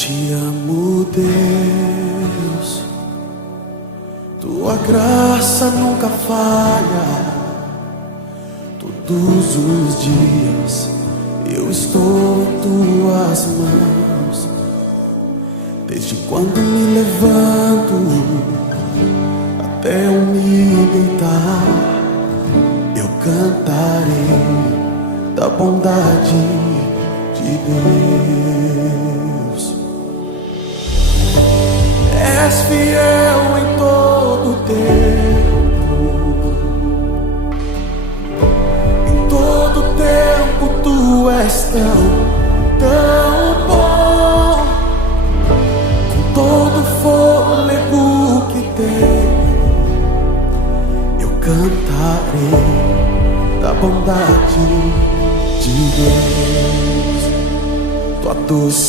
Te amo, Deus, tua graça nunca falha. Todos os dias eu estou em tuas mãos. Desde quando me levanto até eu me deitar, eu cantarei da bondade de Deus. És fiel em todo tempo, em todo tempo tu és tão bom. Com todo fôlego que tenho, eu cantarei da bondade de Deus. Tua doce